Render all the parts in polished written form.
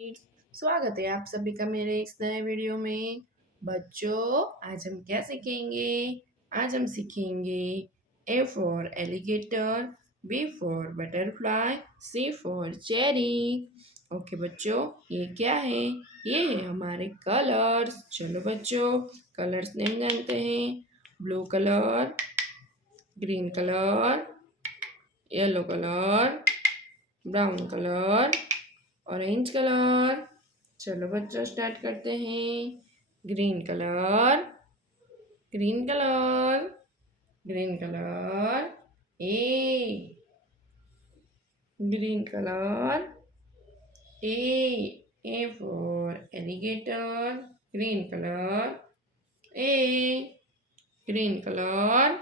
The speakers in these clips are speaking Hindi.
स्वागत है आप सभी का मेरे इस नए वीडियो में। बच्चों, आज हम क्या सीखेंगे? आज हम सीखेंगे A for alligator, B for butterfly, C for cherry. Okay बच्चों, ये क्या है? ये है हमारे कलर्स। चलो बच्चों, कलर्स नेम जानते हैं। Blue colour, green colour, yellow colour, brown colour, orange colour. चलो बच्चों, स्टार्ट करते हैं। Green colour, green colour, green colour, A green colour, A for alligator, green colour, A green colour,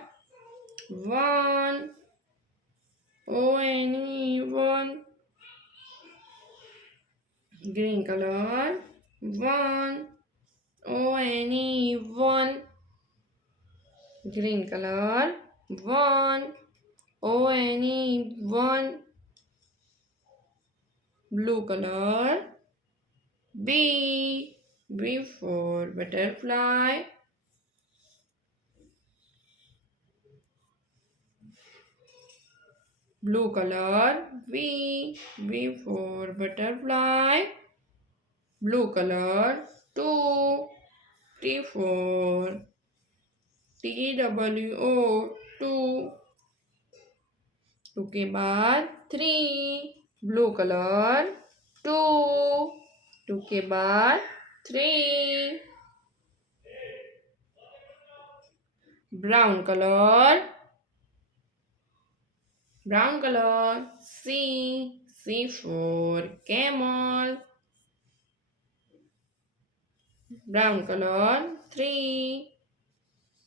one, one, green color, one, one, green color, one, one, blue color, B for butterfly, blue color, B for butterfly, blue color, two, T for TWO, two, two के बाद three, blue colour, two, two के बाद three, brown colour, brown colour, C for camel, brown colour, three,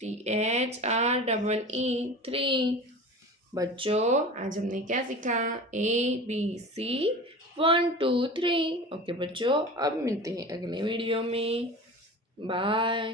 THREE, three. बच्चों, आज हमने क्या सीखा? ABC 1 2 3। ओके बच्चों, अब मिलते हैं अगले वीडियो में। बाय।